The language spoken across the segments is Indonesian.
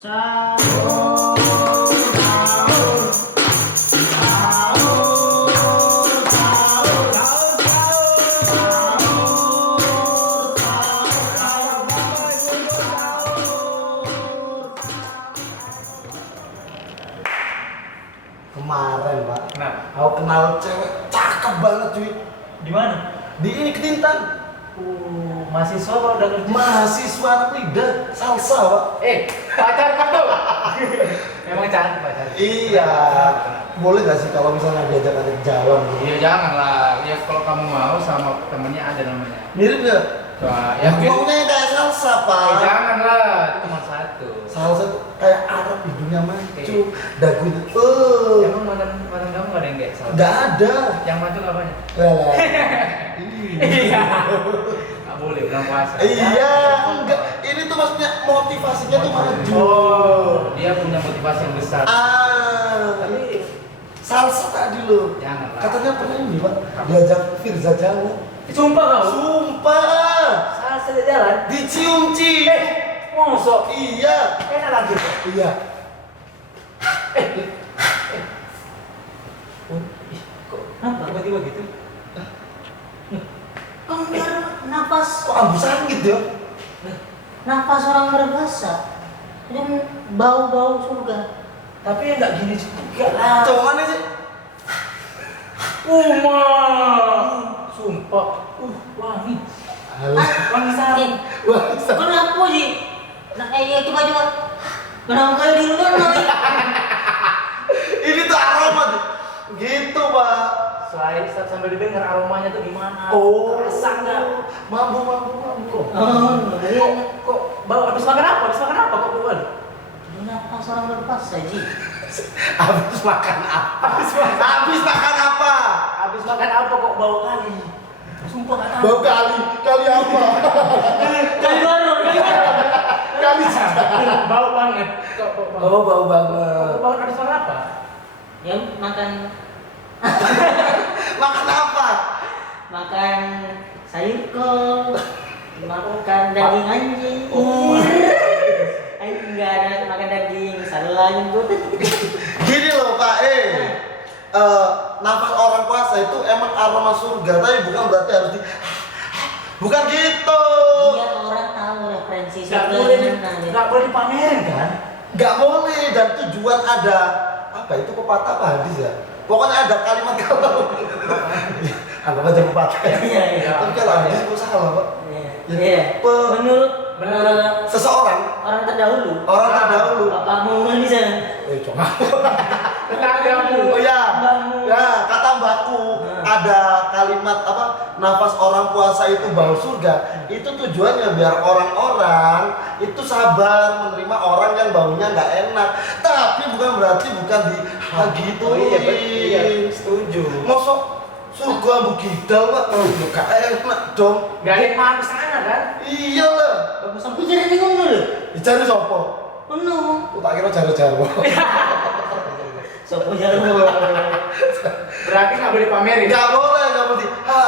Sahur, sahur, sahur, sahur, Kemarin Pak, Kenapa? aku kenal cewek cakep banget cuy. Di mana? Di ini Ketintan. Mahasiswa apa udah kerja? Mahasiswa anak lidah salsa Pak. Pacar kan tuh? Memang cantik pacar. Iya. Boleh gak sih kalau misalnya diajak jalan gitu? Iya jangan lah, ya kalau kamu mau sama temennya ada namanya. Mirip gak? Coba, Ya maunya yang kayak salsa Pak. jangan lah, itu cuma satu. Salsa tuh kayak Arab, hidungnya mancung, dagunya Emang mantan kamu gak ada yang kayak salah? Gak ada. Yang maju apanya? Lah. Iya. Gak boleh bulan puasa. Iya, enggak. Ini tuh maksudnya motivasinya tuh maju. Oh, dia punya motivasi yang besar. Tapi salsa tadi loh. Jangan lah. Katanya pernah ini Pak, diajak Firza jalan. Sumpah kau? Sumpah, Salah saja jalan? dicium-cium. Mosok? Iya, Enak lagi kok. iya. Kok kenapa tiba-tiba gitu? Kan biar nafas Kok ambusan gitu ya? nafas orang berpuasa dan bau-bau surga. Tapi ya nggak gini juga lah. Cowok mana sih? Sumpah. Wangi. Halo. Wangi sarung. Eh, Wah, kenapa sih? Nah, coba. Kenapa kayak di luar lagi? ini tuh aroma tuh. Gitu Pak. Selain sambil didengar aromanya tuh gimana? Oh, Rasa nggak? mampu. Oh, iya. Kok bau habis makan apa? Habis makan apa kok bukan? Nafas orang berpuasa, Ji. Habis makan apa? Habis makan apa? Habis makan apa kok bau kali? Sumpah nggak tahu. Bau kali apa? Kali baru. Kali jalan. Bau banget. Kok bau? Oh, bau banget. Kok bau habis makan apa? Ya makan Makan apa? makan sayur kol, makan daging anjing. Oh. Anjing nggak ada makan daging, salah nyebut. Gini loh Pak, nafas orang puasa itu emang aroma surga, tapi bukan berarti harus bukan gitu. Biar orang tahu referensi Nggak surga boleh, gimana, ya. nggak boleh dipamerin kan? Nggak boleh, dan tujuan ada apa itu pepatah apa hadis ya? Pokoknya ada kalimat kalau anggap aja pepatah ya. Iya. Tapi kalau hadis kok salah Pak. Iya. Menurut Seseorang orang terdahulu. orang terdahulu. Bapakmu di sana. Coba. Tetanggamu. Oh ya, Mbakmu. ya kata mbakku ada kalimat apa nafas orang puasa itu bau surga. Itu tujuannya biar orang-orang itu sabar menerima orang yang baunya nggak enak. Tapi bukan berarti bukan gitu. Oh iya, setuju. Masuk surga bukidal Pak, nggak enak dong. Gak ada yang mau ke sana kan? Iyalah, Bagus sampai jadi bingung dulu. dicari sopo. Penuh. Aku tak kira cari-cari. Sopo jalan. Berarti nggak boleh pamerin. Nggak boleh,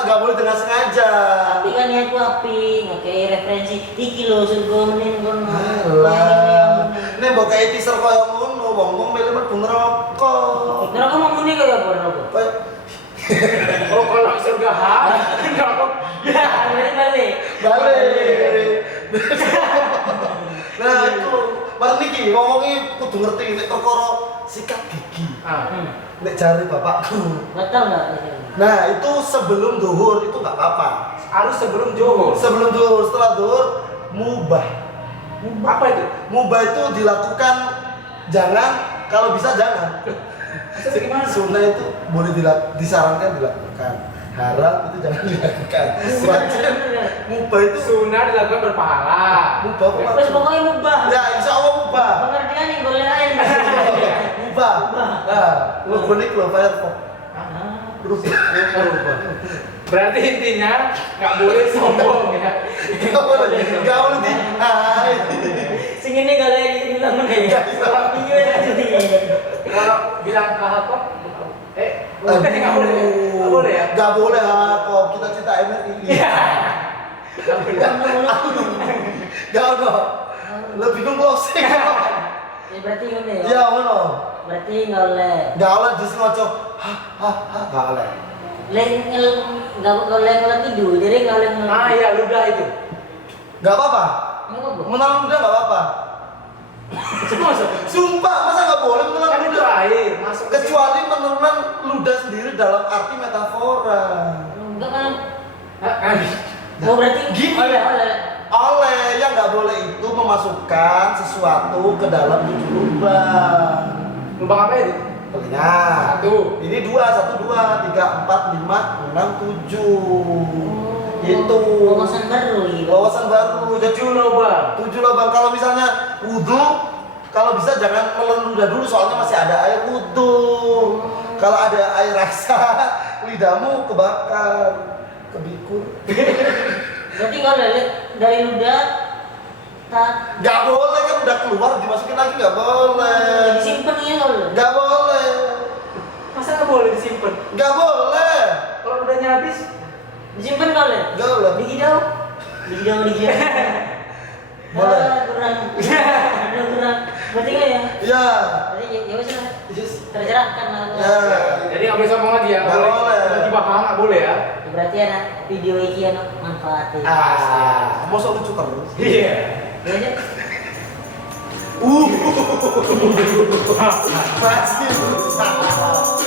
nggak boleh dengan sengaja. Tapi kan niatku api, nggak kayak referensi. Iki lo surga mending kono. Alah, ini mbok kayak teaser kaya ngono, wong-wong milih mlebu neraka. Kira kamu mau nih kayak apa aku? Kayak Oh kalau surga nggak kok. Balik. balik. Nah, itu bar niki ngomongi kudu ngerti nek perkara sikat gigi. Nek jari bapakku. Betul nggak? Nah, itu sebelum zuhur itu nggak apa-apa. Harus sebelum zuhur. Sebelum zuhur, setelah zuhur mubah. Apa itu? Mubah itu dilakukan jangan, kalau bisa jangan. Maksudnya gimana? Sunnah itu boleh disarankan dilakukan, haram itu jangan dilakukan. Wajib mubah itu Sunnah dilakukan berpahala. mubah kok. Terus pokoknya mubah. Ya insya Allah mubah. Pengertian yang boleh lain. Mubah. Nah, lo kuning lo Firefox. Rubah. Berarti intinya nggak boleh sombong ya. Gak boleh di. Hai. Sing ini gak kayak gitu bilang mana ya? Ini aja nih. Kalau bilang apa? Nggak boleh. Nggak boleh ya. Gak boleh kok kita cinta MRI. Iya. Gak ada. Lebih closing. berarti ngono ya. Iya ngono. Berarti nggak boleh. Nggak oleh disengaja. Nggak oleh. Nggak boleh ngelat tidur, jadi nggak boleh ngelat. Ah iya, ludah itu. Nggak apa-apa. Nggak apa-apa. Menelan ludah nggak apa-apa. Sumpah, masa nggak boleh menelan Kan itu ludah? air masuk ke Kecuali menelan ludah sendiri dalam arti metafora. Enggak kan? kan. Oh berarti Gini. oleh. Oleh yang nggak boleh itu memasukkan sesuatu ke dalam 7 lubang. Lubang apa itu? Telinga. 1. Ini 2, 1, 2, 3, 4, 5, 6, 7. Itu Wawasan baru gitu. wawasan baru. Jadi 7 lubang. 7 lubang. Kalau misalnya wudhu, kalau bisa jangan nelen ludah dulu soalnya masih ada air wudhu. Kalau ada air rasa, lidahmu kebakar, kebikur. Berarti nggak boleh lihat dari ludah tak Gak boleh kan udah keluar dimasukin lagi nggak boleh. disimpan ya nggak boleh. Nggak boleh. Masa nggak boleh disimpan? Nggak boleh. Kalau ludahnya habis, Disimpan nggak boleh. Nggak boleh. Digidau. Digidau. Boleh. Kurang. Kurang. Berarti nggak ya? Iya. Berarti ya wes lah. Yes. Tercerahkan lah. Ya. jadi nggak boleh sombong lagi ya. Nggak boleh. Tiba-tiba nggak boleh ya. Berarti ada video iki ano manfaatnya. Mau sok lucu terus. Iya. Ya aja. Masih.